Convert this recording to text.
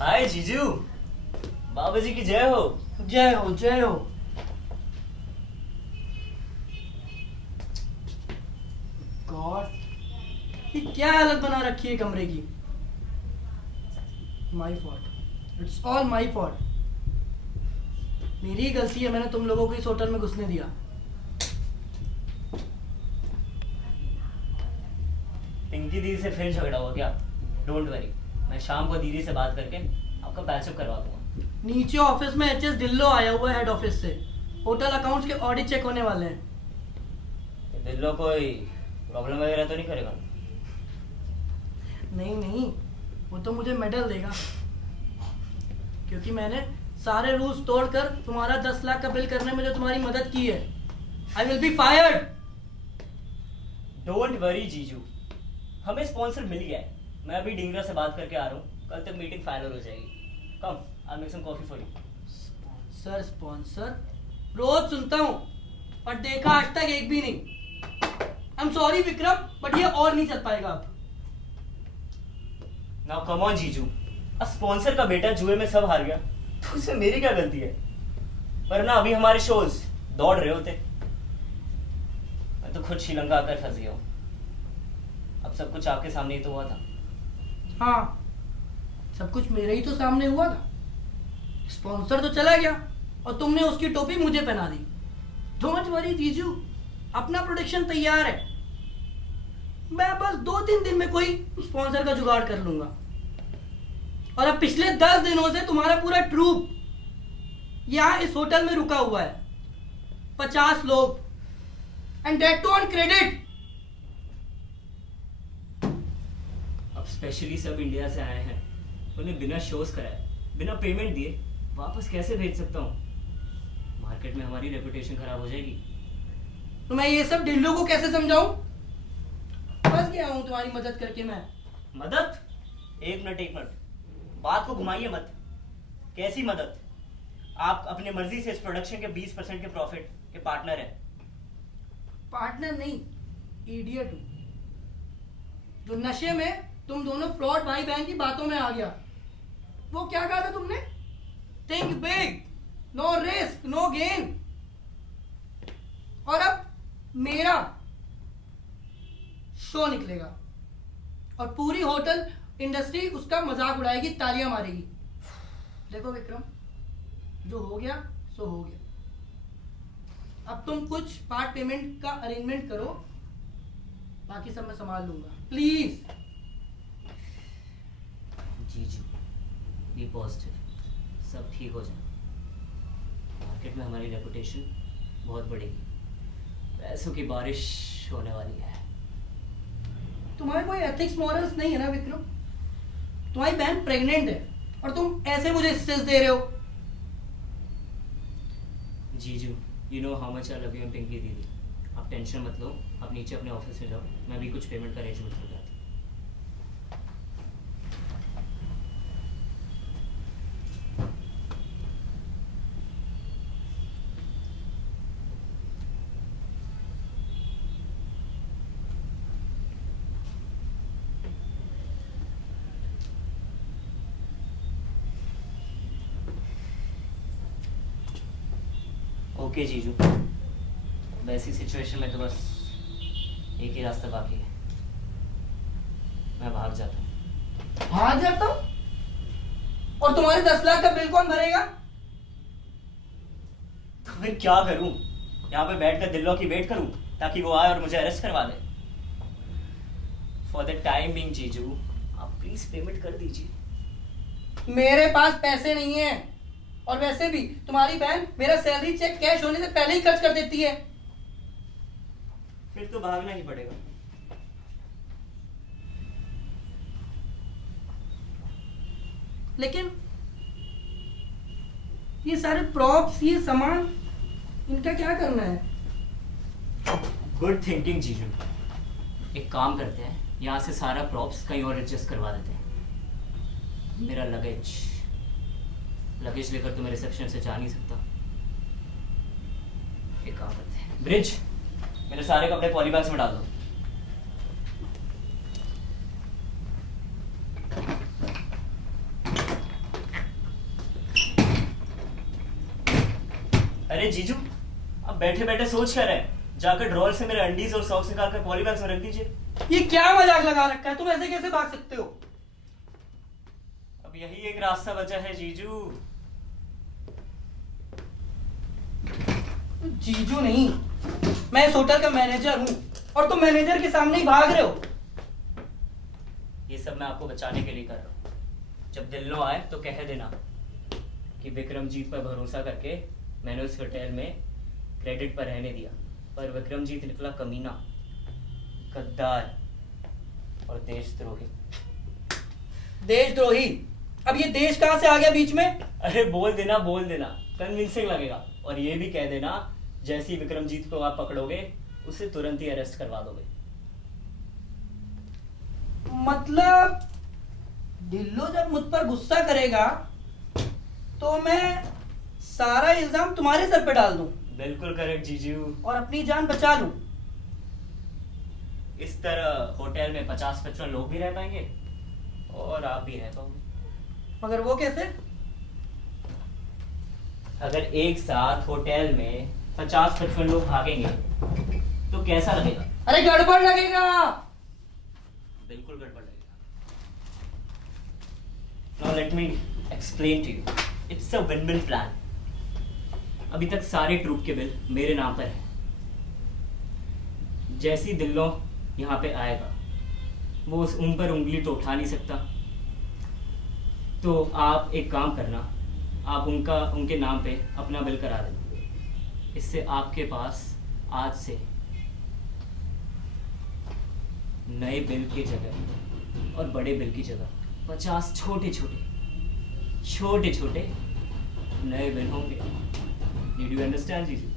हाय जीजू, बाबा जी की जय हो। जय हो जय हो। गॉड, ये क्या हालत बना रखी है कमरे की। My fault, it's all my fault. मेरी ही गलती है, मैंने तुम लोगों को इस होटल में घुसने दिया। पिंकी दीदी से फिर झगड़ा हुआ क्या? डोंट वरी, मैं शाम को दीदी से बात करके आपका पैचअप करवा दूंगा। नीचे ऑफिस में एचएस ढिल्लो आया हुआ है हेड ऑफिस से। होटल अकाउंट्स के ऑडिट चेक होने वाले हैं। दिल्लो कोई प्रॉब्लम वगैरह तो नहीं करेगा? नहीं नहीं, वो तो मुझे मेडल देगा, क्योंकि मैंने सारे रूल्स तोड़कर तुम्हारा 10 लाख का बिल करने में जो तुम्हारी मदद की है। I will be fired. Don't worry जीजू, हमें स्पॉन्सर मिल गया है। मैं अभी डिंगरा से बात करके आ रहा हूँ, कल तक मीटिंग फाइनल हो जाएगी। Come, I make some coffee for you. Sponsor sponsor रोज सुनता हूँ, पर देखा आज तक एक भी नहीं। I am sorry Vikram, but ये और नहीं चल पाएगा अब। नाउ कम ऑन जीजू, अब स्पॉन्सर का बेटा जुए में सब हार गया तो उसमें मेरी क्या गलती है? वरना अभी हमारे शोज दौड़ रहे होते। मैं तो खुद श्रीलंका आकर फंस गया हूँ। अब सब कुछ आपके सामने ही तो हुआ था। हाँ, सब कुछ मेरे ही तो सामने हुआ था। स्पॉन्सर तो चला गया और तुमने उसकी टोपी मुझे पहना दी। डोंट वरी जीजू, अपना प्रोडक्शन तैयार है। मैं बस 2-3 दिन में कोई स्पॉन्सर का जुगाड़ कर लूंगा। और अब पिछले 10 दिनों से तुम्हारा पूरा ट्रूप यहाँ इस होटल में रुका हुआ है, 50 लोग, and that too on credit. अब स्पेशली सब इंडिया से आए हैं, उन्हें बिना शोज कराए, बिना पेमेंट दिए वापस कैसे भेज सकता हूँ? मार्केट में हमारी रेपुटेशन खराब हो जाएगी। तो मैं ये सब ढिल्लों को कैसे समझाऊं? फंस गया हूं तुम्हारी मदद करके मैं। मदद? एक मिनट, बात को घुमाइए मत। कैसी मदद? आप अपने मर्जी से इस प्रोडक्शन के 20% के प्रॉफिट के पार्टनर हैं। पार्टनर नहीं, इडियट हूं, जो नशे में तुम दोनों फ्रॉड भाई बहन की बातों में आ गया। वो क्या कहा था तुमने? Think big, no risk no gain. और अब मेरा शो निकलेगा और पूरी होटल इंडस्ट्री उसका मजाक उड़ाएगी, तालियां मारेगी। देखो विक्रम, जो हो गया सो हो गया। अब तुम कुछ पार्ट पेमेंट का अरेंजमेंट करो, बाकी सब मैं संभाल लूंगा। प्लीज। जीजू, बी पॉजिटिव, सब ठीक हो जाए। मार्केट में हमारी रेपुटेशन बहुत बढ़ेगी, पैसों की बारिश होने वाली है। तुम्हारे कोई एथिक्स मॉरल्स नहीं है ना विक्रम? तुम्हारी बहन प्रेग्नेंट है और तुम ऐसे मुझे स्ट्रेस दे रहे हो। जीजू, you know how much I love you Pinky दीदी। आप टेंशन मत लो, आप नीचे अपने ऑफिस में जाओ, मैं भी कुछ पेमेंट का अरेंजमेंट कर जाती हूँ। ओके जीजू, वैसी सिचुएशन में तो बस एक ही रास्ता बाकी है, मैं भाग जाता हूँ। भाग जाता हूं? और तुम्हारे 10 लाख का बिल कौन भरेगा? तो फिर क्या करूं? यहाँ पे बैठकर दिल्लो की वेट करूं ताकि वो आए और मुझे अरेस्ट करवा दे? फॉर द टाइम बीइंग जीजू, आप प्लीज पेमेंट कर दीजिए। मेरे पास पैसे नहीं है, और वैसे भी तुम्हारी बहन मेरा सैलरी चेक कैश होने से पहले ही खर्च कर देती है। फिर तो भागना ही पड़ेगा। लेकिन ये सारे प्रॉप्स, ये सामान, इनका क्या करना है? गुड थिंकिंग जीजू, एक काम करते हैं, यहाँ से सारा प्रॉप्स कहीं और एडजस्ट करवा देते हैं। मेरा लगेज लेकर तो मैं रिसेप्शन से जा नहीं सकता। एक काम करते हैं, ब्रिज, मेरे सारे कपड़े पॉलीबैग्स में डाल दो। अरे जीजू, अब बैठे बैठे सोच कर रहे हैं, जाकर ड्रॉर से मेरे अंडीज और सॉक्स निकाल कर पॉलीबैग्स में रख दीजिए। ये क्या मजाक लगा रखा है? तुम ऐसे कैसे भाग सकते हो? अब यही एक रास्ता बचा है जीजू। जीजू नहीं, मैं इस होटल का मैनेजर हूं और तुम मैनेजर के सामने ही भाग रहे हो। ये सब मैं आपको बचाने के लिए कर रहा हूँ। जब दिल्लो आए तो कह देना कि विक्रमजीत पर भरोसा करके मैंने उस होटल में क्रेडिट पर रहने दिया, पर विक्रमजीत निकला कमीना, गद्दार और देशद्रोही। देशद्रोही? अब ये देश कहां से आ गया बीच में? अरे बोल देना, कन्विंसिंग लगेगा। और ये भी कह देना, जैसे ही विक्रमजीत को आप पकड़ोगे उसे तुरंत ही अरेस्ट करवा दोगे। मतलब ढिल्लो जब मुझ पर गुस्सा करेगा तो मैं सारा इल्जाम तुम्हारे सर पे डाल दूं बिल्कुल करेक्ट जीजू। और अपनी जान बचा लूं। इस तरह होटल में 50-55 लोग भी रह पाएंगे और आप भी रह पाओगे। मगर वो कैसे? अगर एक साथ होटल में 50-55 लोग भागेंगे तो कैसा लगेगा? अरे गड़बड़ लगेगा। बिल्कुल गड़बड़ लगेगा। Now let me explain to you. It's a win-win plan. अभी तक सारे ट्रूप के बिल मेरे नाम पर है। जैसी दिल्लो यहाँ पे आएगा, वो उन पर उंगली तो उठा नहीं सकता। तो आप एक काम करना, आप उनके नाम पे अपना बिल करा देना। इससे आपके पास आज से नए बिल की जगह और बड़े बिल की जगह 50 छोटे छोटे नए बिल होंगे। Did you understand, जीजू?